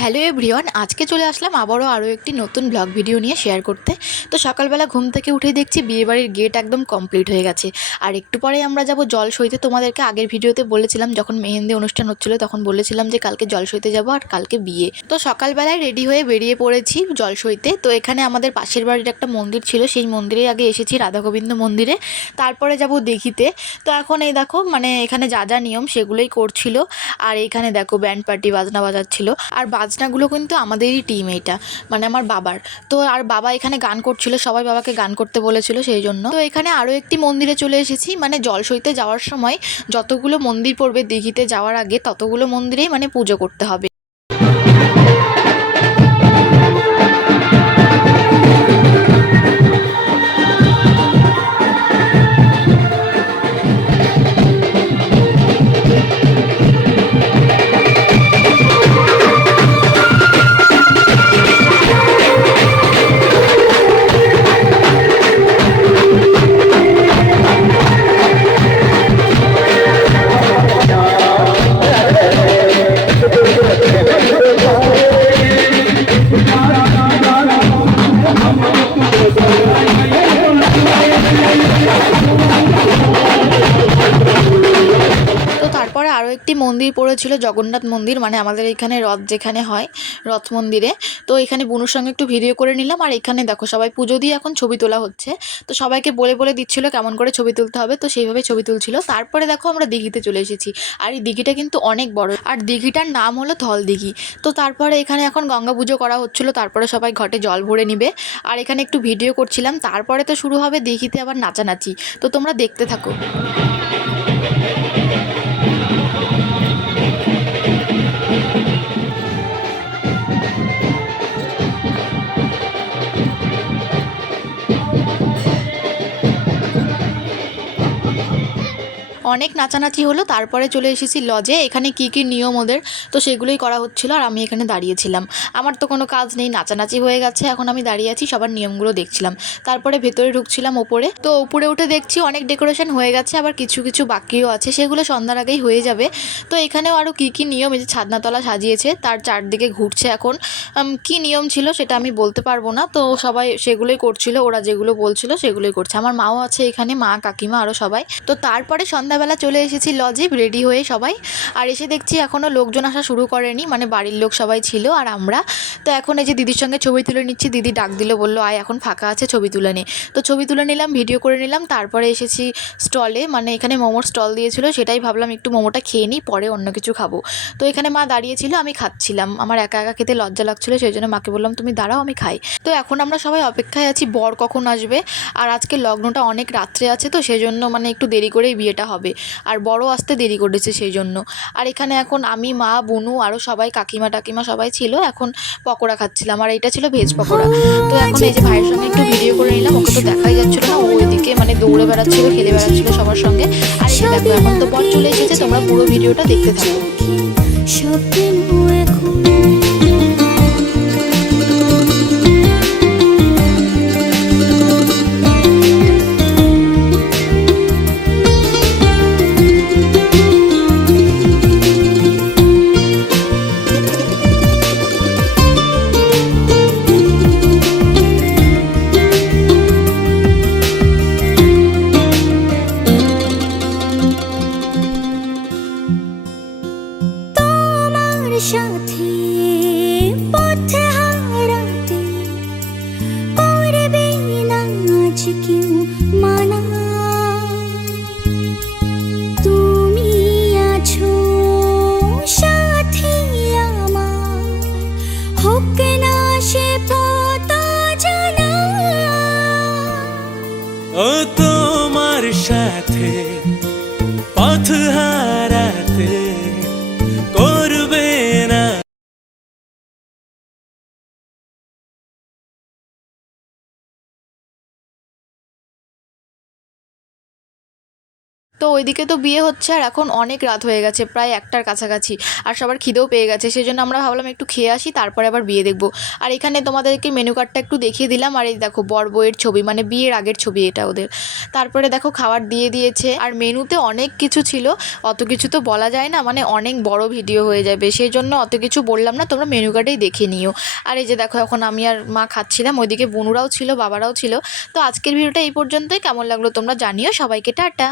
Hello everyone, আজকে চলে আসলাম আরও একটি নতুন ব্লগ ভিডিও নিয়ে শেয়ার করতে। তো সকালবেলা ঘুম থেকে উঠেই দেখছি বিয়েবাড়ির গেট একদম কমপ্লিট হয়ে গেছে। আর একটু পরেই আমরা যাব জল সইতে। তোমাদেরকে আগের ভিডিওতে বলেছিলাম, যখন মেহেন্দি অনুষ্ঠান হচ্ছিল তখন বলেছিলাম যে কালকে জল সইতে যাব আর কালকে বিয়ে। তো সকালবেলায় রেডি হয়ে বেরিয়ে পড়েছি জল সইতে। তো এখানে আমাদের পাশের বাড়ির একটা মন্দির ছিল, সেই মন্দিরে আগে এসেছি, রাধা গোবিন্দ মন্দিরে। তারপরে যাব দিঘিতে। তো এখন এই দেখো, মানে এখানে যা যা নিয়ম সেগুলোই করছিল। আর এইখানে দেখো ব্যান্ড পার্টি বাজনা বাজাচ্ছিল। আর বাজনাগুলো কিন্তু আমাদেরই টিম, এইটা মানে আমার বাবার। তো আর বাবা এখানে গান করছিল, সবাই বাবাকে গান করতে বলেছিল সেই জন্য। তো এখানে আরও একটি মন্দিরে চলে এসেছি, মানে জল সইতে যাওয়ার সময় যতগুলো মন্দির পড়বে দিঘিতে যাওয়ার আগে ততগুলো মন্দিরেই মানে পুজো করতে হবে। তারপরে আরও একটি মন্দির পড়েছিল, জগন্নাথ মন্দির, মানে আমাদের এখানে রথ যেখানে হয়, রথ মন্দিরে। তো এখানে বোনের সঙ্গে একটু ভিডিও করে নিলাম। আর এখানে দেখো সবাই পুজো দিয়ে এখন ছবি তোলা হচ্ছে। তো সবাইকে বলে বলে দিচ্ছিল কেমন করে ছবি তুলতে হবে, তো সেইভাবে ছবি তুলছিল। তারপরে দেখো আমরা দিঘিতে চলে এসেছি। আর এই দিঘিটা কিন্তু অনেক বড়, আর দিঘিটার নাম হলো ধল দিঘি। তো তারপরে এখানে এখন গঙ্গা পুজো করা হচ্ছিলো, তারপরে সবাই ঘটে জল ভরে নিবে। আর এখানে একটু ভিডিও করছিলাম। তারপরে তো শুরু হবে দিঘিতে আবার নাচানাচি। তো তোমরা দেখতে থাকো। অনেক নাচানাচি হলো, তারপরে চলে এসেছি লজে। এখানে কি কি নিয়ম ওদের, তো সেগুলোই করা হচ্ছিল। আর আমি এখানে দাঁড়িয়েছিলাম, আমার তো কোনো কাজ নেই, নাচানাচি হয়ে গেছে, এখন আমি দাঁড়িয়ে আছি, সবার নিয়মগুলো দেখছিলাম। তারপরে ভেতরে ঢুকছিলাম ওপরে। তো উপরে উঠে দেখছি অনেক ডেকোরেশন হয়ে গেছে, আবার কিছু কিছু বাকিও আছে, সেগুলো সন্ধ্যার আগেই হয়ে যাবে। তো এখানেও আরও কী কী নিয়ম, এই যে ছাদনাতলা সাজিয়েছে তার চারদিকে ঘুরছে এখন। কি নিয়ম ছিল সেটা আমি বলতে পারবো না। তো সবাই সেগুলোই করছিল, ওরা যেগুলো বলছিল সেগুলোই করছে। আমার মাও আছে এখানে, মা কাকিমা আরও সবাই। তো তারপরে সন্ধ্যাবেলা চলে এসেছি লজে রেডি হয়ে সবাই। আর এসে দেখছি এখনও লোকজন আসা শুরু করেনি, মানে বাড়ির লোক সবাই ছিল আর আমরা। তো এখন এই যে দিদির সঙ্গে ছবি তুলে নিচ্ছি, দিদি ডাক দিল, বললো আয় এখন ফাঁকা আছে ছবি তুলে নে। তো ছবি তুলে নিলাম, ভিডিও করে নিলাম। তারপরে এসেছি স্টলে, মানে এখানে মোমোর স্টল দিয়েছিল, সেটাই ভাবলাম একটু মোমোটা খেয়ে নিই, পরে অন্য কিছু খাবো। তো এখানে মা দাঁড়িয়েছিল, আমি খাচ্ছিলাম। আমার একা একা খেতে লজ্জা লাগছিলো, সেই জন্য মাকে বললাম তুমি দাঁড়াও আমি খাই। তো এখন আমরা সবাই অপেক্ষায় আছি বর কখন আসবে। আর আজকে লগ্নটা অনেক রাত্রে আছে, তো সেই জন্য মানে একটু দেরি করেই বিয়েটা হবে। আর বড় আসতে দেরি করেছে সেই জন্য। আর এখানে এখন আমি, মা, বুনু আরও সবাই, কাকিমা টাকিমা সবাই ছিল, এখন পকোড়া খাচ্ছিলাম। আর এটা ছিল ভেজ পকোড়া। তো এখন এই যে ভাইয়ের সঙ্গে একটু ভিডিও করে নিলাম, ওকে তো দেখাই যাচ্ছিলো না, ও ওইদিকে মানে দৌড়ে বেড়াচ্ছিল, খেলে বেড়াচ্ছিল সবার সঙ্গে। আর এই যে দেখো এখন তো বর চলে এসেছে, তোমরা পুরো ভিডিওটা দেখতে থাকো। সাথে পথে হারাতে করবে না আজ কেউ মানা, তুমি আছো সাথে আমার, হোক না সে পথ জানা। ও তোমার সাথে পথ হারাতে করবে না। তো ওইদিকে তো বিয়ে হচ্ছে আর এখন অনেক রাত হয়ে গেছে, প্রায় 1টার কাছাকাছি, আর সবার খিদেও পেয়ে গেছে। সেই জন্য আমরা ভাবলাম একটু খেয়ে আসি, তারপরে আবার বিয়ে দেখবো। আর এখানে তোমাদেরকে মেনু কার্ডটা একটু দেখিয়ে দিলাম। আর এই দেখো বর বউয়ের ছবি, মানে বিয়ের আগের ছবি এটা ওদের। তারপরে দেখো খাবার দিয়ে দিয়েছে, আর মেনুতে অনেক কিছু ছিল, অত কিছু তো বলা যায় না, মানে অনেক বড় ভিডিও হয়ে যাবে, সেই জন্য অত কিছু বললাম না, তোমরা মেনু কার্ডেই দেখে নিও। আর এই যে দেখো এখন আমি আর মা খাচ্ছিলাম, ওইদিকে বোনুরাও ছিল, বাবারাও ছিল। তো আজকের ভিডিওটা এই পর্যন্তই। কেমন লাগলো তোমরা জানিও। সবাইকে টাটা।